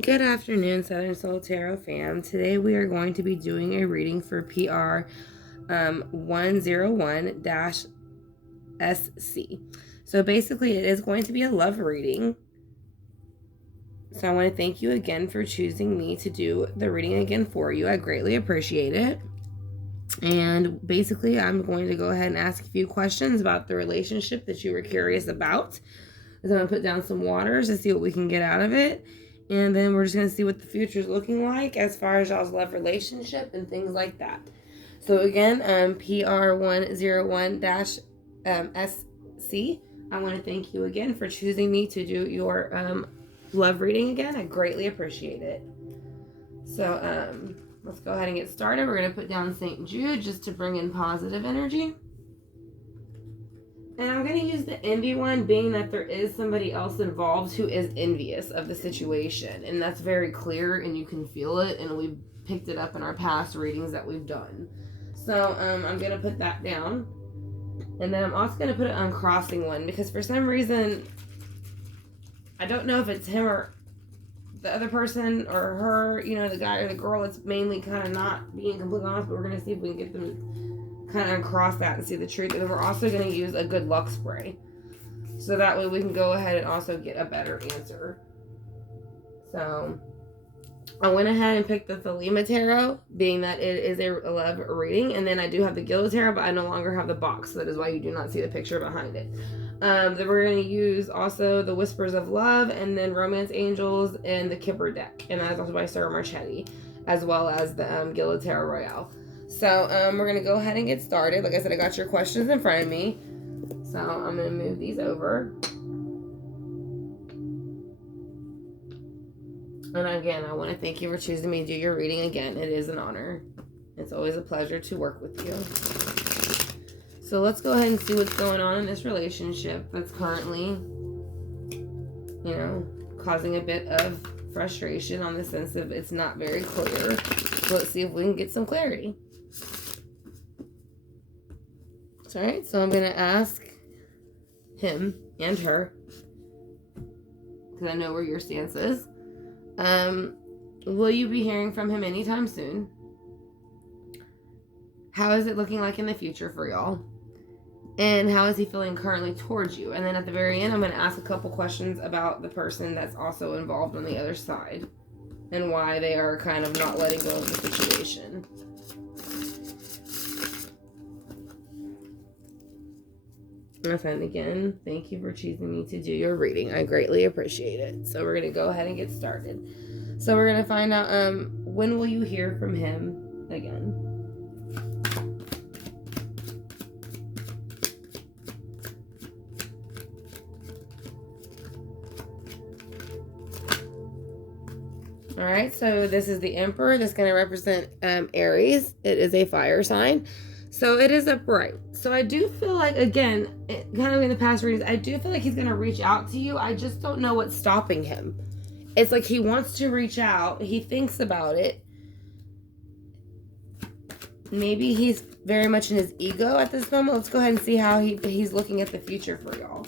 Good afternoon, Southern Soul Tarot fam. Today we are going to be doing a reading for PR 101-SC. So basically it is going to be a love reading. So I want to thank you again for choosing me to do the reading again for you. I greatly appreciate it. And basically I'm going to go ahead and ask a few questions about the relationship that you were curious about. So I'm going to put down some waters to see what we can get out of it. And then we're just going to see what the future is looking like as far as y'all's love relationship and things like that. So again, PR101-SC. I want to thank you again for choosing me to do your love reading again. I greatly appreciate it. So let's go ahead and get started. We're going to put down St. Jude just to bring in positive energy. And I'm going to use the envy one, being that there is somebody else involved who is envious of the situation. And that's very clear and you can feel it. And we've picked it up in our past readings that we've done. So I'm going to put that down. And then I'm also going to put an uncrossing one. Because for some reason, I don't know if it's him or the other person or her, you know, the guy or the girl that's mainly kind of not being completely honest. But we're going to see if we can get them kind of uncross that and see the truth. And then we're also going to use a good luck spray, so that way we can go ahead and also get a better answer. So I went ahead and picked the Thelema Tarot, being that it is a love reading, and then I do have the Gilda Tarot, but I no longer have the box, so that is why you do not see the picture behind it. Then we're going to use also the Whispers of Love, and then Romance Angels, and the Kipper deck, and that is also by Sarah Marchetti, as well as the Gilda Tarot Royale. So we're going to go ahead and get started. Like I said, I got your questions in front of me. So I'm going to move these over. And again, I want to thank you for choosing me to do your reading again. It is an honor. It's always a pleasure to work with you. So let's go ahead and see what's going on in this relationship that's currently, you know, causing a bit of frustration on the sense of it's not very clear. So let's see if we can get some clarity. All right, so I'm going to ask him and her, because I know where your stance is. Will you be hearing from him anytime soon? How is it looking like in the future for y'all? And how is he feeling currently towards you? And then at the very end, I'm going to ask a couple questions about the person that's also involved on the other side and why they are kind of not letting go of the situation. And again, thank you for choosing me to do your reading. I greatly appreciate it. So we're going to go ahead and get started. So we're going to find out when will you hear from him again? All right, so this is the Emperor. That's going to represent Aries. It is a fire sign. So it is upright. So I do feel like, again, kind of in the past readings, I do feel like he's going to reach out to you. I just don't know what's stopping him. It's like he wants to reach out. He thinks about it. Maybe he's very much in his ego at this moment. Let's go ahead and see how he's looking at the future for y'all.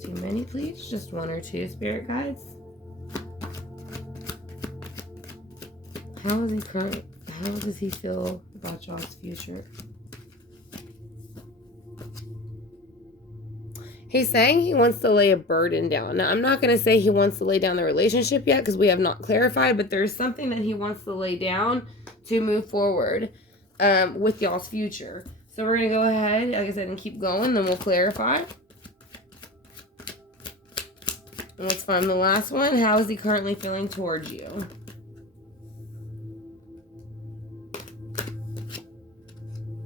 Too many, please. Just one or two, spirit guides. How does he feel about y'all's future? He's saying he wants to lay a burden down. Now, I'm not going to say he wants to lay down the relationship yet because we have not clarified, but there's something that he wants to lay down to move forward with y'all's future. So we're going to go ahead, like I said, and keep going, then we'll clarify. Let's find the last one. How is he currently feeling towards you?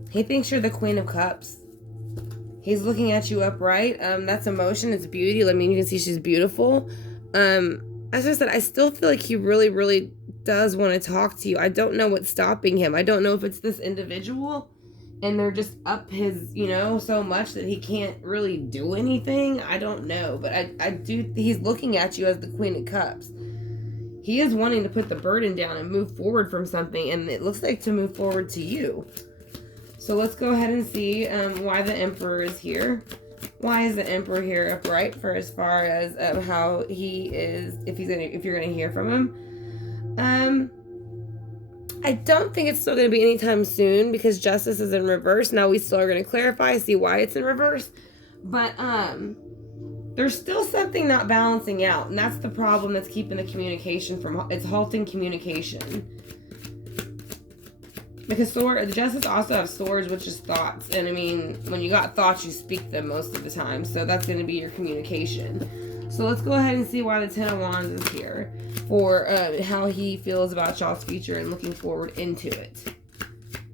He thinks you're the Queen of Cups. He's looking at you upright. That's emotion. It's beauty. I mean, you can see she's beautiful. As I said, I still feel like he really, really does want to talk to you. I don't know what's stopping him. I don't know if it's this individual and they're just up his, you know, so much that he can't really do anything. I don't know, but I do. He's looking at you as the Queen of Cups. he is wanting to put the burden down and move forward from something, and it looks like to move forward to you. So let's go ahead and see why the Emperor is here. Why is the Emperor here upright, for as far as how he is, if you're gonna hear from him. I don't think it's still going to be anytime soon, because Justice is in reverse. Now we still are going to clarify, see why it's in reverse. But there's still something not balancing out, and that's the problem that's keeping the communication from, it's halting communication. Because the Justice also have swords, which is thoughts. And I mean, when you got thoughts, you speak them most of the time. So that's going to be your communication. So let's go ahead and see why the Ten of Wands is here. For how he feels about y'all's future and looking forward into it.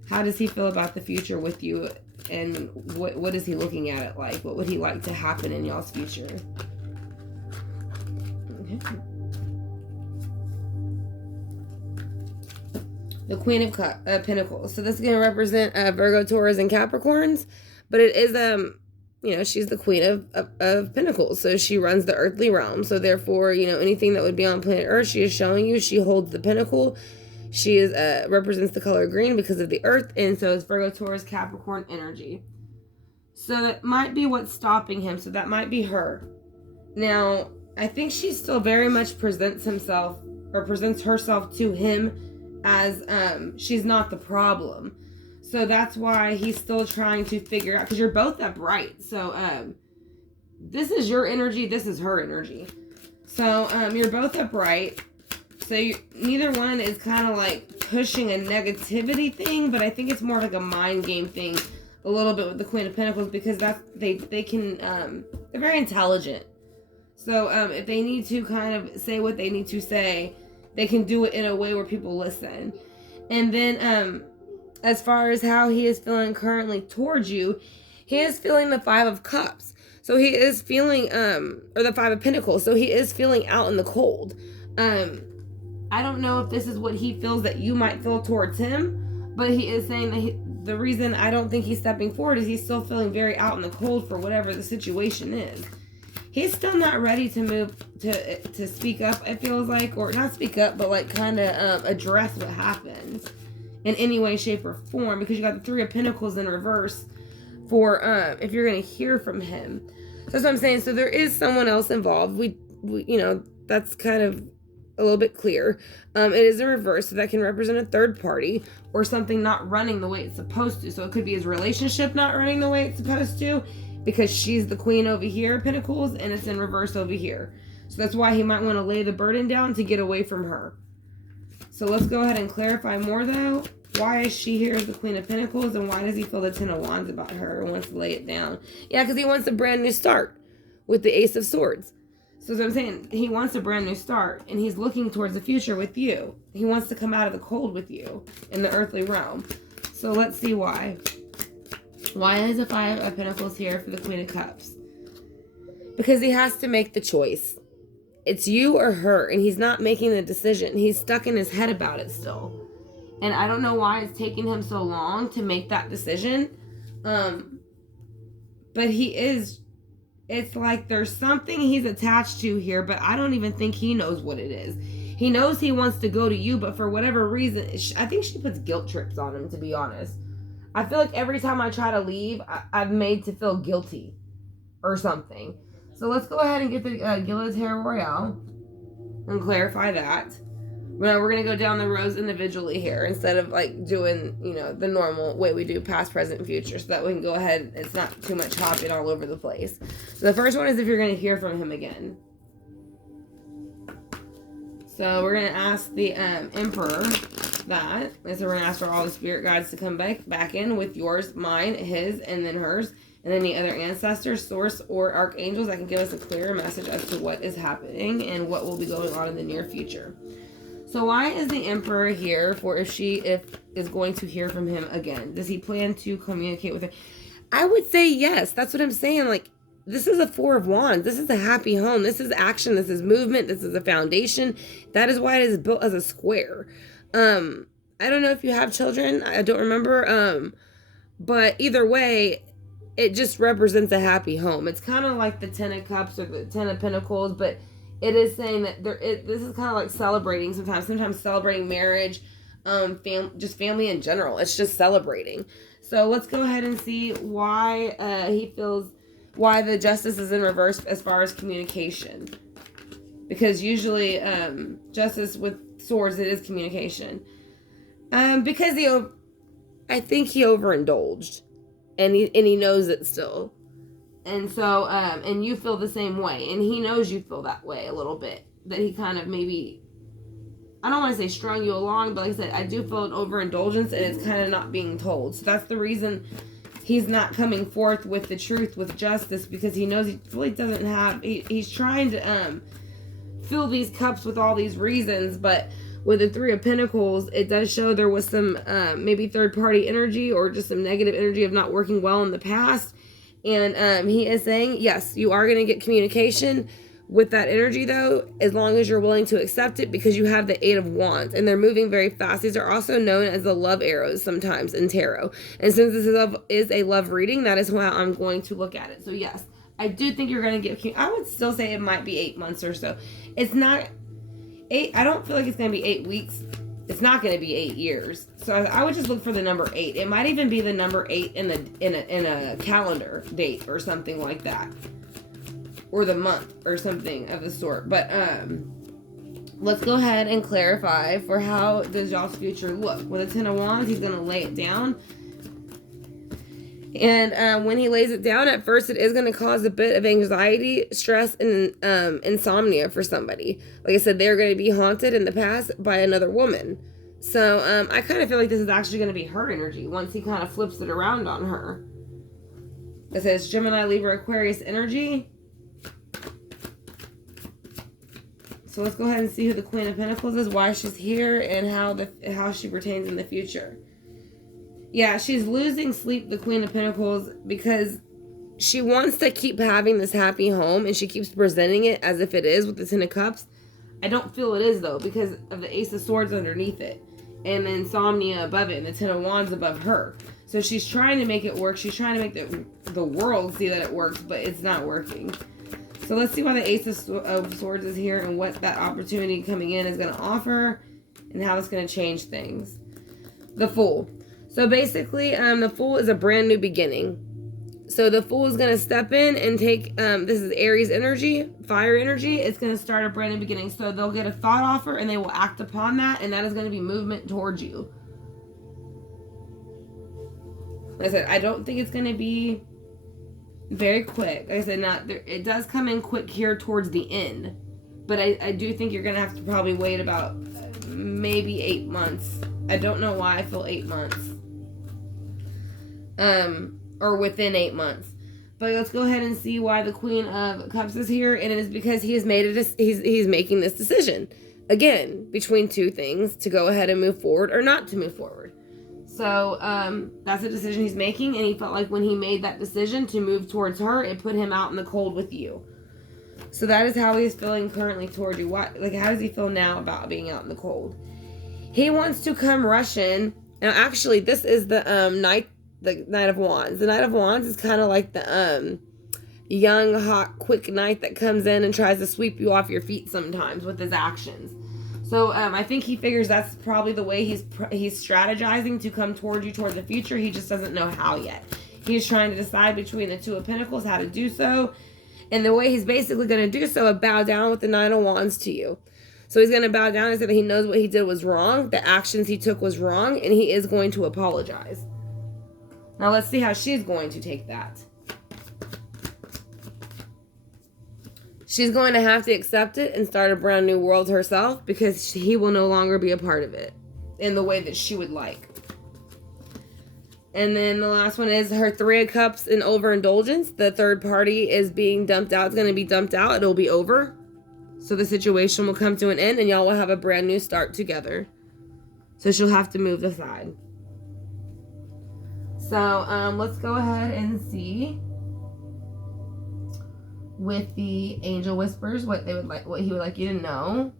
How does he feel about the future with you, and what is he looking at it like? What would he like to happen in y'all's future? Okay. The Queen of Pentacles. So this is going to represent Virgo, Taurus, and Capricorns, but it is you know, she's the Queen of Pentacles, so she runs the earthly realm. So therefore, you know, anything that would be on planet Earth, she is showing you. She holds the pinnacle. She is represents the color green because of the Earth, and so it's Virgo, Taurus, Capricorn energy. So that might be what's stopping him. So that might be her. Now, I think she still very much presents herself to him as she's not the problem. So that's why he's still trying to figure out, because you're both upright. So this is your energy, this is her energy. So you're both upright. So neither one is kind of like pushing a negativity thing, but I think it's more like a mind game thing a little bit with the Queen of Pentacles, because they can they're very intelligent. So if they need to kind of say what they need to say, they can do it in a way where people listen. And then as far as how he is feeling currently towards you, he is feeling the Five of Cups. So he is feeling, or the Five of Pentacles. So he is feeling out in the cold. I don't know if this is what he feels that you might feel towards him, but he is saying that the reason I don't think he's stepping forward is he's still feeling very out in the cold for whatever the situation is. He's still not ready to move to speak up, it feels like, or not speak up, but like kind of address what happens in any way, shape, or form, because you got the Three of Pentacles in reverse for if you're going to hear from him. So that's what I'm saying. So there is someone else involved. We you know, that's kind of a little bit clear. It is in reverse, so that can represent a third party or something not running the way it's supposed to. So it could be his relationship not running the way it's supposed to, because she's the Queen over here, Pentacles, and it's in reverse over here. So that's why he might want to lay the burden down to get away from her. So let's go ahead and clarify more, though. Why is she here as the Queen of Pentacles, and why does he feel the Ten of Wands about her and wants to lay it down? Yeah, because he wants a brand new start with the Ace of Swords. So as I'm saying, he wants a brand new start, and he's looking towards the future with you. He wants to come out of the cold with you in the earthly realm. So let's see why. Why is the Five of Pentacles here for the Queen of Cups? Because he has to make the choice. It's you or her, and he's not making the decision. He's stuck in his head about it still. And I don't know why it's taking him so long to make that decision. But he is, it's like there's something he's attached to here, but I don't even think he knows what it is. He knows he wants to go to you, but for whatever reason, I think she puts guilt trips on him, to be honest. I feel like every time I try to leave, I'm made to feel guilty or something. So let's go ahead and get the Guillotine Royale and clarify that. Now we're going to go down the rows individually here instead of like doing, you know, the normal way we do past, present, and future, so that we can go ahead. It's not too much hopping all over the place. So the first one is if you're going to hear from him again. So we're going to ask the Emperor that. And so we're going to ask for all the spirit guides to come back in with yours, mine, his, and then hers. And any other ancestors, source, or archangels that can give us a clearer message as to what is happening and what will be going on in the near future. So why is the Emperor here for if is going to hear from him again? Does he plan to communicate with her? I would say yes. That's what I'm saying. Like, this is a Four of Wands. This is a happy home. This is action. This is movement. This is a foundation. That is why it is built as a square. I don't know if you have children. I don't remember. But either way, it just represents a happy home. It's kind of like the Ten of Cups or the Ten of Pentacles, but it is saying that this is kind of like celebrating sometimes celebrating marriage, just family in general. It's just celebrating. So let's go ahead and see why why the justice is in reverse as far as communication. Because usually justice with swords, it is communication. Because I think he overindulged, and he knows it still. And so, and you feel the same way. And he knows you feel that way a little bit. That he kind of maybe, I don't want to say strung you along, but like I said, I do feel an overindulgence, and it's kind of not being told. So that's the reason he's not coming forth with the truth, with justice, because he knows he really doesn't have, he's trying to fill these cups with all these reasons, but with the Three of Pentacles, it does show there was some maybe third-party energy or just some negative energy of not working well in the past. And he is saying, yes, you are going to get communication with that energy, though, as long as you're willing to accept it, because you have the Eight of Wands, and they're moving very fast. These are also known as the love arrows sometimes in tarot. And since this is a love reading, that is how I'm going to look at it. So, yes, I do think you're going to get, I would still say it might be 8 months or so. It's not 8, I don't feel like it's going to be 8 weeks. It's not going to be 8 years. So I would just look for the number 8. It might even be the number 8 in a calendar date or something like that, or the month or something of the sort. But let's go ahead and clarify for how does y'all's future look. With a Ten of Wands, he's going to lay it down. And when he lays it down, at first it is going to cause a bit of anxiety, stress, and insomnia for somebody. Like I said, they're going to be haunted in the past by another woman. So I kind of feel like this is actually going to be her energy once he kind of flips it around on her. It says Gemini, Libra, Aquarius energy. So let's go ahead and see who the Queen of Pentacles is, why she's here, and how she pertains in the future. Yeah, she's losing sleep, the Queen of Pentacles, because she wants to keep having this happy home, and she keeps presenting it as if it is with the Ten of Cups. I don't feel it is, though, because of the Ace of Swords underneath it, and the insomnia above it, and the Ten of Wands above her. So she's trying to make it work. She's trying to make the world see that it works, but it's not working. So let's see why the Ace of Swords is here, and what that opportunity coming in is going to offer, and how it's going to change things. The Fool. So basically, the Fool is a brand new beginning. So the Fool is going to step in and take, this is Aries energy, fire energy. It's going to start a brand new beginning. So they'll get a thought offer and they will act upon that. And that is going to be movement towards you. Like I said, I don't think it's going to be very quick. Like I said, it does come in quick here towards the end. But I do think you're going to have to probably wait about maybe 8 months. I don't know why I feel 8 months. Or within 8 months. But let's go ahead and see why the Queen of Cups is here. And it is because he has made he's making this decision. Again, between two things, to go ahead and move forward or not to move forward. So, that's a decision he's making. And he felt like when he made that decision to move towards her, it put him out in the cold with you. So that is how he's feeling currently toward you. How does he feel now about being out in the cold? He wants to come rushing. Now, actually, this is the Knight of Wands. The Knight of Wands is kind of like the young, hot, quick knight that comes in and tries to sweep you off your feet sometimes with his actions. So I think he figures that's probably the way he's strategizing to come toward you toward the future. He just doesn't know how yet. He's trying to decide between the Two of Pentacles how to do so. And the way he's basically going to do so is bow down with the Nine of Wands to you. So he's going to bow down and say that he knows what he did was wrong. The actions he took was wrong. And he is going to apologize. Now let's see how she's going to take that. She's going to have to accept it and start a brand new world herself, because he will no longer be a part of it in the way that she would like. And then the last one is her Three of Cups and overindulgence. The third party is being dumped out. It's going to be dumped out. It'll be over. So the situation will come to an end and y'all will have a brand new start together. So she'll have to move aside. So let's go ahead and see with the Angel Whispers what he would like you to know.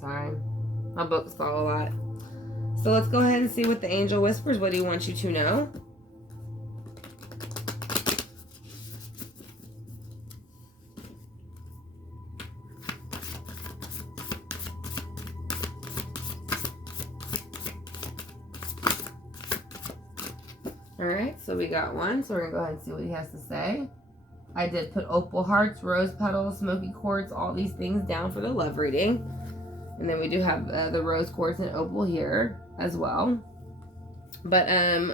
Sorry, my books fall a lot. So let's go ahead and see what the Angel Whispers, what do you want you to know? All right, so we got one. So we're going to go ahead and see what he has to say. I did put opal hearts, rose petals, smoky quartz, all these things down for the love reading. And then we do have the rose quartz and opal here as well. But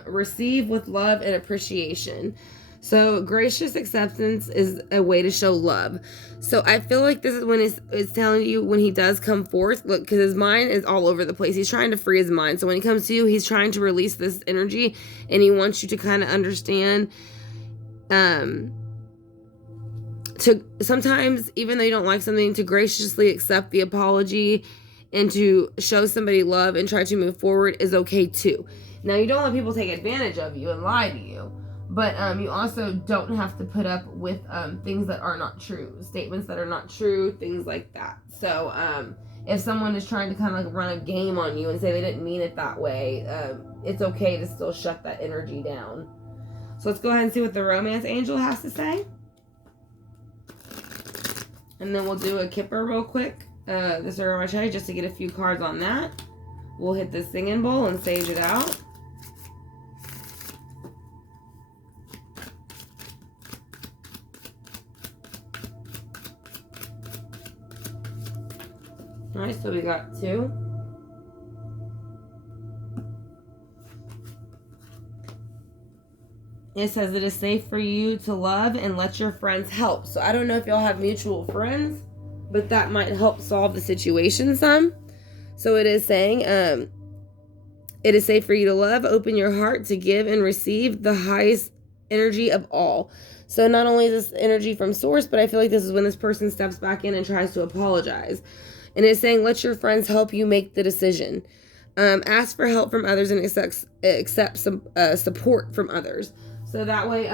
receive with love and appreciation. So gracious acceptance is a way to show love. So I feel like this is when it's telling you when he does come forth, look, because his mind is all over the place. He's trying to free his mind. So when he comes to you, he's trying to release this energy, and he wants you to kind of understand to sometimes, even though you don't like something, to graciously accept the apology and to show somebody love and try to move forward is okay too. Now, you don't let people take advantage of you and lie to you, but you also don't have to put up with things that are not true, statements that are not true, things like that. So if someone is trying to kind of like run a game on you and say they didn't mean it that way, it's okay to still shut that energy down. So let's go ahead and see what the romance angel has to say. And then we'll do a kipper real quick. This Arachai, just to get a few cards on that. We'll hit the singing bowl and sage it out. Alright, so we got 2. It says it is safe for you to love and let your friends help. So I don't know if y'all have mutual friends, but that might help solve the situation some. So it is saying, it is safe for you to love, open your heart to give and receive the highest energy of all. So not only is this energy from source, but I feel like this is when this person steps back in and tries to apologize. And it's saying, let your friends help you make the decision. Ask for help from others and accept some support from others. So that way,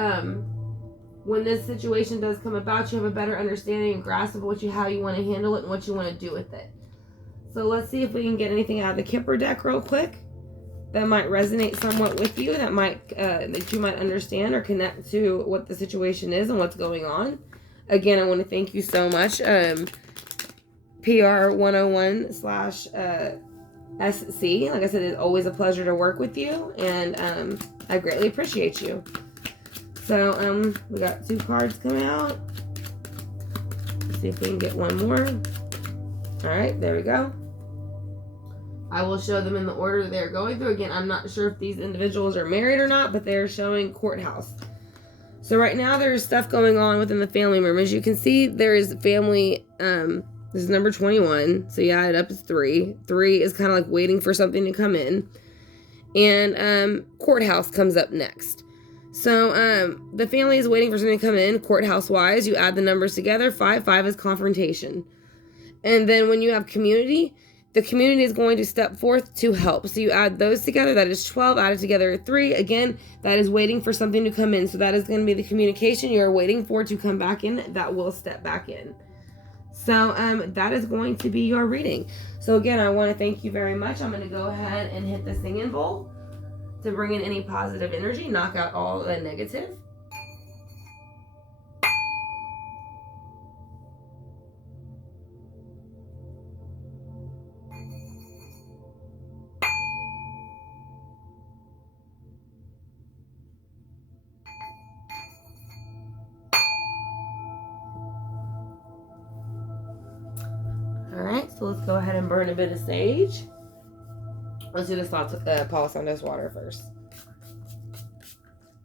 when this situation does come about, you have a better understanding and grasp of how you want to handle it and what you want to do with it. So let's see if we can get anything out of the Kipper deck real quick that might resonate somewhat with you, that you might understand or connect to what the situation is and what's going on. Again, I want to thank you so much. PR101/SC. Like I said, it's always a pleasure to work with you, and I greatly appreciate you. So we got 2 cards coming out. Let's see if we can get one more. All right, there we go. I will show them in the order they're going through. Again, I'm not sure if these individuals are married or not, but they're showing courthouse. So right now there's stuff going on within the family room. As you can see, there is family. This is number 21. So you add it up, it's 3. 3 is kind of like waiting for something to come in. And courthouse comes up next. So the family is waiting for something to come in, courthouse-wise. You add the numbers together. 5. 5 is confrontation. And then when you have community, the community is going to step forth to help. So you add those together. That is 12. Added together 3. Again, that is waiting for something to come in. So that is going to be the communication you're waiting for to come back in. That will step back in. So that is going to be your reading. So again, I want to thank you very much. I'm going to go ahead and hit the singing bowl to bring in any positive energy, knock out all the negative. Alright, so let's go ahead and burn a bit of sage. Let's do this Palo Santo water first.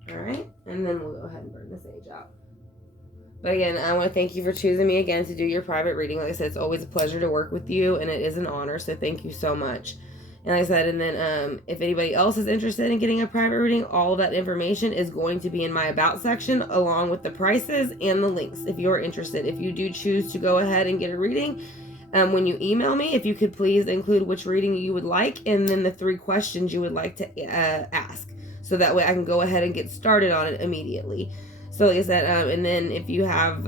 Alright, and then we'll go ahead and burn the sage out. But again, I want to thank you for choosing me again to do your private reading. Like I said, it's always a pleasure to work with you, and it is an honor, so thank you so much. And like I said, and then if anybody else is interested in getting a private reading, all of that information is going to be in my About section, along with the prices and the links if you're interested. If you do choose to go ahead and get a reading, when you email me, if you could please include which reading you would like and then the 3 questions you would like to ask. So that way I can go ahead and get started on it immediately. So like I said, and then if you have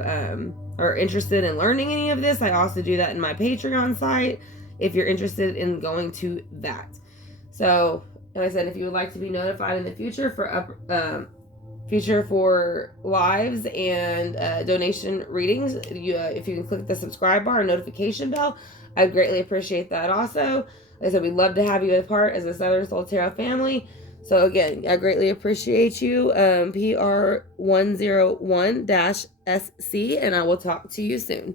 are interested in learning any of this, I also do that in my Patreon site if you're interested in going to that. So like I said, if you would like to be notified in the future for lives and donation readings, if you can click the subscribe bar and notification bell, I'd greatly appreciate that also. Like I said, we'd love to have you as part as the Southern Soul Tarot family. So again, I greatly appreciate you, PR101-SC, and I will talk to you soon.